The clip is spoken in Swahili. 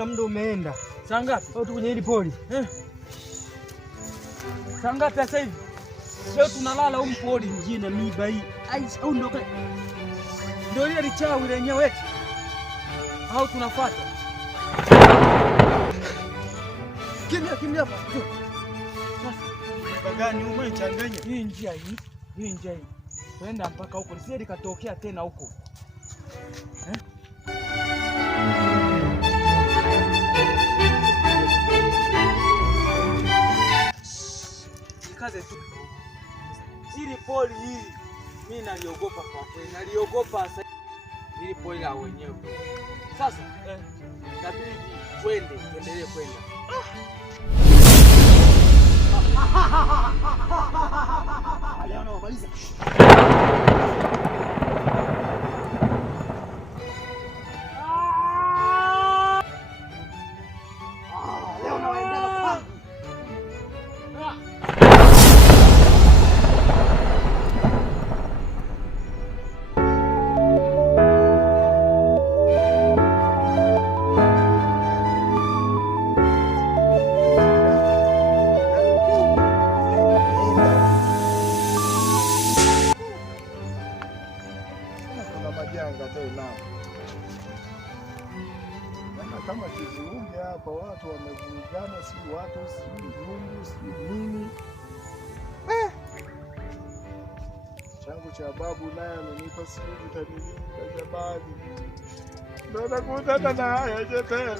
na muda umeenda. Saa ngapi? Au tu kwenye hili poli. Saa ngapi sasa hivi? Leo tunalala huko poli Jina miba hii. ai au ndio ile lichawi lenyewe eti. Au tunafuata? Kimya. Sasa gani umechanganya? Hii njia hii. Twenda mpaka huko. Lisije likatokea tena huko. Kaze tu. Hili poli hili mimi naliogopa kwa kweli. Naliogopa sasa hili poli la wenyewe. Sasa inabidi tuendelee kwenda. Leo namaliza. Leo naenda kwangu. Kama kivuruge hapa, watu wamevurugana, si watu, si rungu, si nini. Changu cha babu naye amenipa sijui vitamini jabali. Ndio nakutana na haya tena.